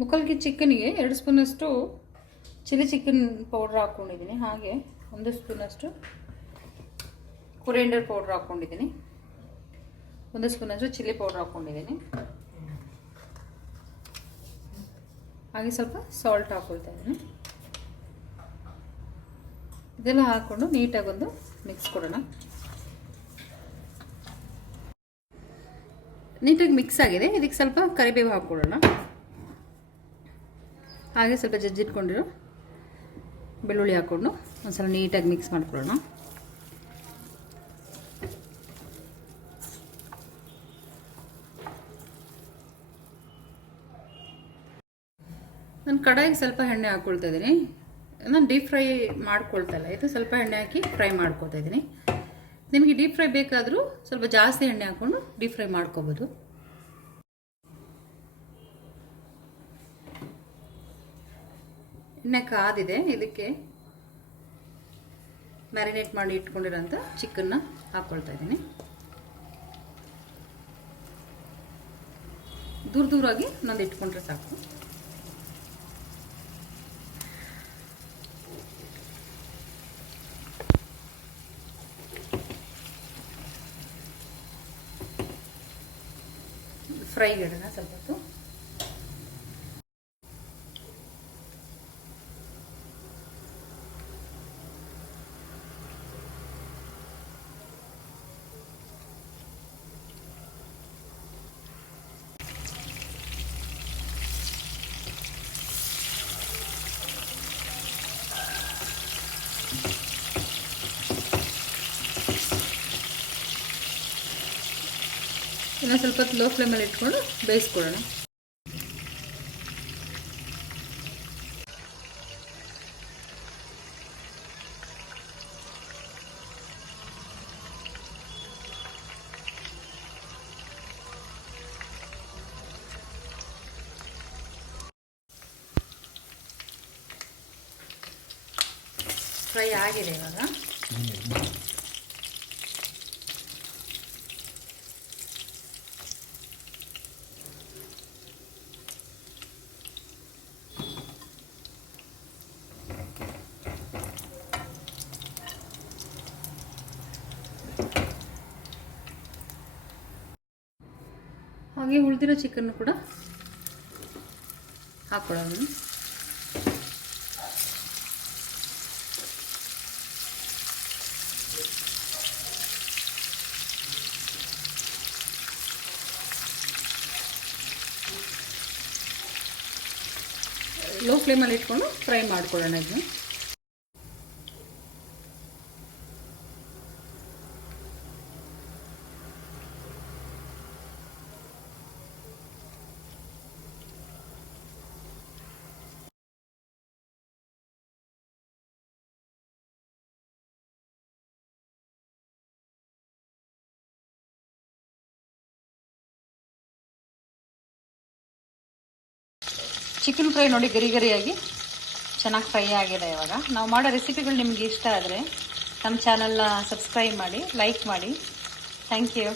ಮುಕ್ಕಲ್ಗಿ ಚಿಕನ್ಗೆ 2 ಸ್ಪೂನಷ್ಟು chilli chicken powder ಹಾಕ್ಕೊಂಡಿದ್ದೀನಿ. ಹಾಗೆ 1 ಸ್ಪೂನಷ್ಟು ಕೊರಿಯಂಡರ್ ಪೌಡರ್ ಹಾಕ್ಕೊಂಡಿದ್ದೀನಿ. 1 ಸ್ಪೂನಷ್ಟು ಚಿಲ್ಲಿ ಪೌಡರ್ ಹಾಕ್ಕೊಂಡಿದ್ದೀನಿ. ಹಾಗೆ ಸ್ವಲ್ಪ ಸಾಲ್ಟ್ ಹಾಕ್ಕೊಳ್ತಾ ಇದ್ದೀನಿ. ಇದೆಲ್ಲ ಹಾಕ್ಕೊಂಡು ನೀಟಾಗಿ ಒಂದು ಮಿಕ್ಸ್ ಕೊಡೋಣ. ನೀಟಾಗಿ ಮಿಕ್ಸ್ ಆಗಿದೆ. ಇದಕ್ಕೆ ಸ್ವಲ್ಪ ಕರಿಬೇವು ಹಾಕ್ಕೊಳ್ಳೋಣ. ಹಾಗೆ ಸ್ವಲ್ಪ ಜಜ್ಜಿಟ್ಕೊಂಡಿರೋ ಬೆಳ್ಳುಳ್ಳಿ ಹಾಕ್ಕೊಂಡು ಒಂದ್ಸಲ ನೀಟಾಗಿ ಮಿಕ್ಸ್ ಮಾಡ್ಕೊಳ್ಳೋಣ. ನಾನು ಕಡಾಯಿಗೆ ಸ್ವಲ್ಪ ಎಣ್ಣೆ ಹಾಕ್ಕೊಳ್ತಾ ಇದ್ದೀನಿ. ನಾನು ಡೀಪ್ ಫ್ರೈ ಮಾಡ್ಕೊಳ್ತಾ ಇಲ್ಲ, ಇದು ಸ್ವಲ್ಪ ಎಣ್ಣೆ ಹಾಕಿ ಫ್ರೈ ಮಾಡ್ಕೊಳ್ತಾ ಇದ್ದೀನಿ. ನಿಮಗೆ ಡೀಪ್ ಫ್ರೈ ಬೇಕಾದರೂ ಸ್ವಲ್ಪ ಜಾಸ್ತಿ ಎಣ್ಣೆ ಹಾಕ್ಕೊಂಡು ಡೀಪ್ ಫ್ರೈ ಮಾಡ್ಕೋಬೋದು. ಎಣ್ಣೆ ಕಾದಿದೆ. ಇದಕ್ಕೆ ಮ್ಯಾರಿನೇಟ್ ಮಾಡಿ ಇಟ್ಕೊಂಡಿರೋಂಥ ಚಿಕನ್ನ ಹಾಕ್ಕೊಳ್ತಾ ಇದ್ದೀನಿ. ದೂರಾಗಿ ನಾನು ಇಟ್ಕೊಂಡ್ರೆ ಸಾಕು. ಫ್ರೈ ಇಡೋಣ ಸ್ವಲ್ಪ ಹೊತ್ತು. ಇನ್ನು ಸ್ವಲ್ಪ ಲೋ ಫ್ಲೇಮಲ್ಲಿ ಇಟ್ಕೊಂಡು ಬೇಯಿಸ್ಕೊಳ್ಳೋಣ. ಫ್ರೈ ಆಗಿದೆ ಇವಾಗ. ಹಾಗೆ ಉಳಿದಿರೋ ಚಿಕನ್ ಕೂಡ ಹಾಕೊಳ್ಳೋಣ. ಲೋ ಫ್ಲೇಮಲ್ಲಿ ಇಟ್ಕೊಂಡು ಫ್ರೈ ಮಾಡ್ಕೊಳ್ಳೋಣ ಇದನ್ನ. ಚಿಕನ್ ಫ್ರೈ ನೋಡಿ ಗರಿ ಗರಿಯಾಗಿ ಚೆನ್ನಾಗಿ ಫ್ರೈ ಆಗಿದೆ. ಇವಾಗ ನಾವು ಮಾಡೋ ರೆಸಿಪಿಗಳು ನಿಮಗೆ ಇಷ್ಟ ಆದರೆ ನಮ್ಮ ಚಾನಲ್ನ ಸಬ್ಸ್ಕ್ರೈಬ್ ಮಾಡಿ, ಲೈಕ್ ಮಾಡಿ. Thank you.